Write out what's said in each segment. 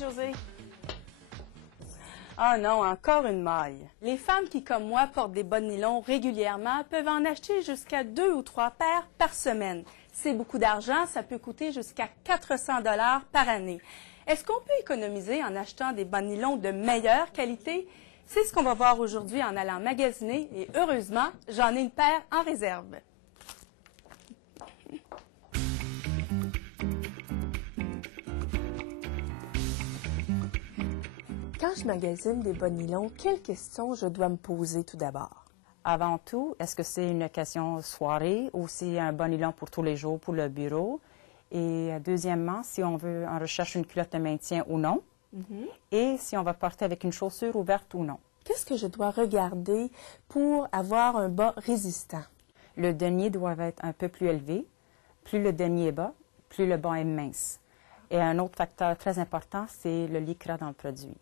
José. Ah non, encore une maille. Les femmes qui, comme moi, portent des bas de nylon régulièrement peuvent en acheter jusqu'à 2 ou 3 paires par semaine. C'est beaucoup d'argent, ça peut coûter jusqu'à 400 $ par année. Est-ce qu'on peut économiser en achetant des bas de nylon de meilleure qualité? C'est ce qu'on va voir aujourd'hui en allant magasiner et heureusement, j'en ai une paire en réserve. Quand je magasine des bas de nylon, quelles questions je dois me poser tout d'abord? Avant tout, est-ce que c'est une occasion soirée ou c'est un bas nylon pour tous les jours pour le bureau? Et deuxièmement, si on recherche une culotte de maintien ou non. Et si on va porter avec une chaussure ouverte ou non. Qu'est-ce que je dois regarder pour avoir un bas résistant? Le denier doit être un peu plus élevé. Plus le denier est bas, plus le bas est mince. Et un autre facteur très important, c'est le lycra dans le produit.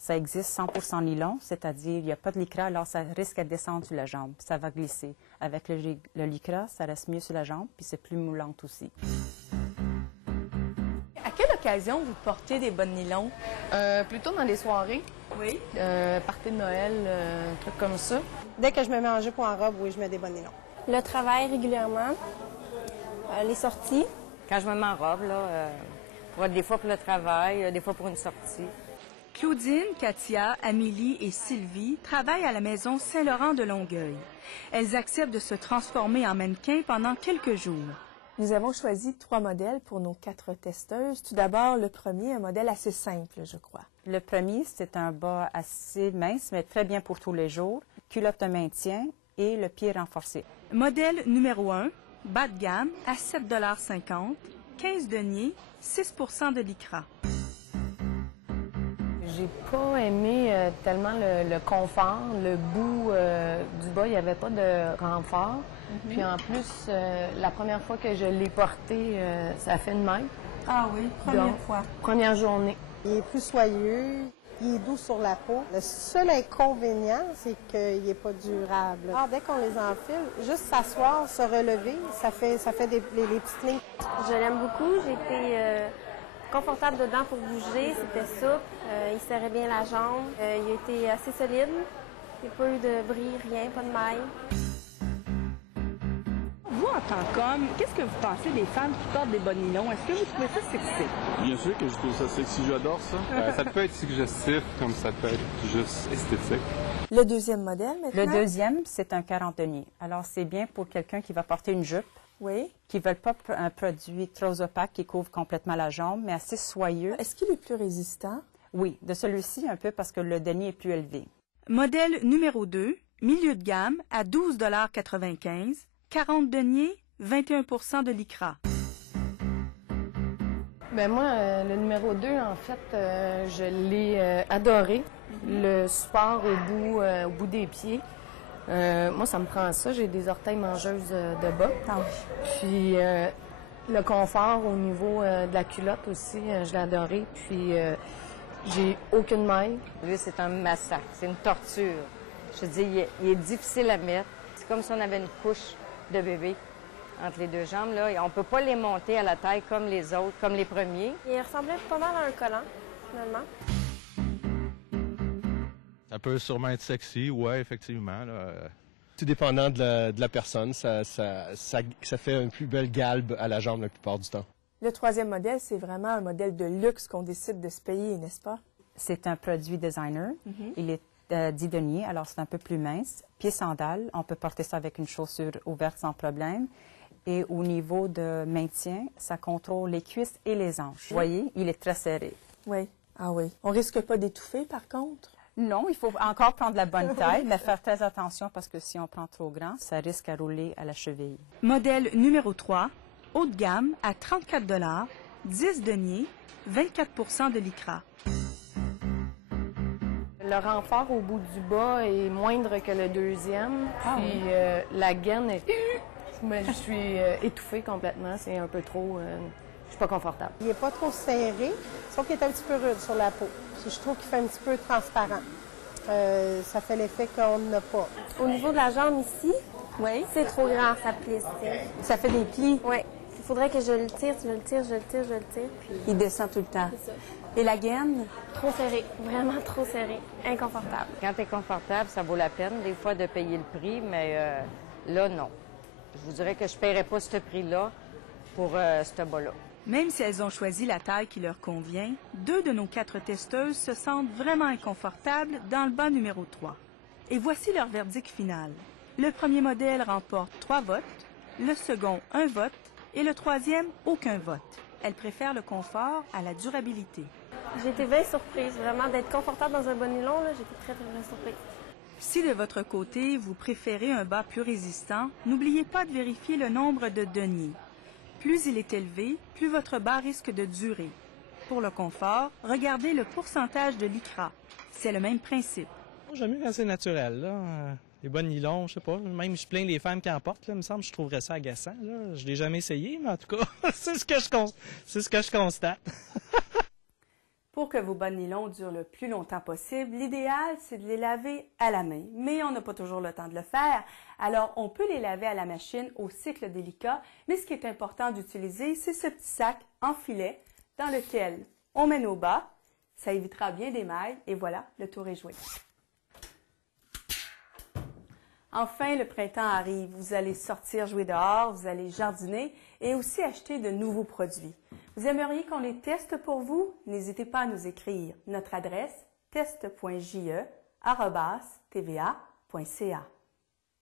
Ça existe 100% nylon, c'est-à-dire il n'y a pas de lycra, alors ça risque de descendre sur la jambe, ça va glisser. Avec le lycra, ça reste mieux sur la jambe, puis c'est plus moulante aussi. À quelle occasion vous portez des bas de nylon? Plutôt dans les soirées. Oui. Party de Noël, trucs comme ça. Dès que je me mets en jupe ou en robe, oui, je mets des bas de nylon. Le travail régulièrement, les sorties. Quand je me mets en robe, des fois pour le travail, des fois pour une sortie. Claudine, Katia, Amélie et Sylvie travaillent à la maison Saint-Laurent de Longueuil. Elles acceptent de se transformer en mannequins pendant quelques jours. Nous avons choisi 3 modèles pour nos 4 testeuses. Tout d'abord, le premier, un modèle assez simple, je crois. Le premier, c'est un bas assez mince, mais très bien pour tous les jours, culotte de maintien et le pied renforcé. Modèle numéro 1, bas de gamme à 7,50 $, 15 deniers, 6 % de lycra. J'ai pas aimé tellement le confort, le bout du bas, il n'y avait pas de renfort. Puis en plus, la première fois que je l'ai porté, ça a fait une maille. Ah oui, première fois. Première journée. Il est plus soyeux, il est doux sur la peau. Le seul inconvénient, c'est qu'il n'est pas durable. Alors, dès qu'on les enfile, juste s'asseoir, se relever, ça fait les petites lignes. Je l'aime beaucoup. J'ai été confortable dedans pour bouger. C'était souple. Il serrait bien la jambe. Il a été assez solide. Il n'y a pas eu de bris, rien, pas de maille. Vous, en tant qu'homme, qu'est-ce que vous pensez des femmes qui portent des bas de nylon? Est-ce que vous trouvez ça sexy? Bien sûr que je trouve ça sexy, j'adore ça. Ça peut être suggestif, comme ça peut être juste esthétique. Le deuxième modèle, maintenant? Le deuxième, c'est un 40 deniers. Alors, c'est bien pour quelqu'un qui va porter une jupe, Oui. qui ne veut pas un produit trop opaque qui couvre complètement la jambe, mais assez soyeux. Est-ce qu'il est plus résistant? Oui, de celui-ci un peu parce que le denier est plus élevé. Modèle numéro 2, milieu de gamme à 12,95 $, 40 deniers, 21 % de lycra. Ben moi, le numéro 2, en fait, je l'ai adoré. Le support au bout des pieds. Moi, ça me prend ça. J'ai des orteils mangeuses de bas. Ah oui. Puis le confort au niveau de la culotte aussi, je l'ai adoré. Puis j'ai aucune maille. Lui, c'est un massacre, c'est une torture. Je te dis, il est difficile à mettre. C'est comme si on avait une couche de bébé entre les deux jambes. Là. Et on ne peut pas les monter à la taille comme les autres, comme les premiers. Il ressemblait pas mal à un collant, finalement. Ça peut sûrement être sexy, ouais, effectivement. Là. Tout dépendant de la personne, ça fait une plus belle galbe à la jambe la plupart du temps. Le troisième modèle, c'est vraiment un modèle de luxe qu'on décide de se payer, n'est-ce pas? C'est un produit designer. Il est 10 deniers, alors c'est un peu plus mince. Pied sandales, on peut porter ça avec une chaussure ouverte sans problème. Et au niveau de maintien, ça contrôle les cuisses et les hanches. Vous voyez, il est très serré. Oui. Ah oui. On risque pas d'étouffer, par contre? Non, il faut encore prendre la bonne taille, mais faire très attention parce que si on prend trop grand, ça risque à rouler à la cheville. Modèle numéro 3, haut de gamme à 34 $, 10 deniers, 24 % de lycra. Le renfort au bout du bas est moindre que le deuxième. Puis la gaine est... Je suis étouffée complètement. C'est un peu trop... je suis pas confortable. Il n'est pas trop serré, sauf qu'il est un petit peu rude sur la peau. Je trouve qu'il fait un petit peu transparent. Ça fait l'effet qu'on n'a pas. Au niveau de la jambe ici, Oui. c'est trop grand, ça plisse. Ça fait des plis. Oui. Il faudrait que je le tire, je le tire, je le tire, je le tire. Puis Il descend tout le temps. c'est ça. Et la gaine? Trop serré, vraiment trop serré, inconfortable. Quand tu es confortable, ça vaut la peine des fois de payer le prix, mais là, non. Je vous dirais que je ne paierais pas ce prix-là pour ce bas-là. Même si elles ont choisi la taille qui leur convient, 2 de nos 4 testeuses se sentent vraiment inconfortables dans le bas numéro 3. Et voici leur verdict final. Le premier modèle remporte 3 votes, le second 1 vote et le troisième aucun vote. Elles préfèrent le confort à la durabilité. J'ai été bien surprise, vraiment, d'être confortable dans un bas nylon, là, j'étais très, très bien surprise. Si de votre côté, vous préférez un bas plus résistant, n'oubliez pas de vérifier le nombre de deniers. Plus il est élevé, plus votre bas risque de durer. Pour le confort, regardez le pourcentage de lycra. C'est le même principe. Moi, j'aime mieux quand c'est naturel, là. Les bas nylons, je sais pas. Même je plains les femmes qui en portent, là. Il me semble que je trouverais ça agaçant, là. Je l'ai jamais essayé, mais en tout cas, c'est ce que je constate. Pour que vos bas nylons durent le plus longtemps possible, l'idéal, c'est de les laver à la main. Mais on n'a pas toujours le temps de le faire. Alors, on peut les laver à la machine au cycle délicat, mais ce qui est important d'utiliser, c'est ce petit sac en filet dans lequel on met nos bas. Ça évitera bien des mailles et voilà, le tour est joué. Enfin, le printemps arrive. Vous allez sortir jouer dehors, vous allez jardiner et aussi acheter de nouveaux produits. Vous aimeriez qu'on les teste pour vous? N'hésitez pas à nous écrire. Notre adresse test.je@tva.ca.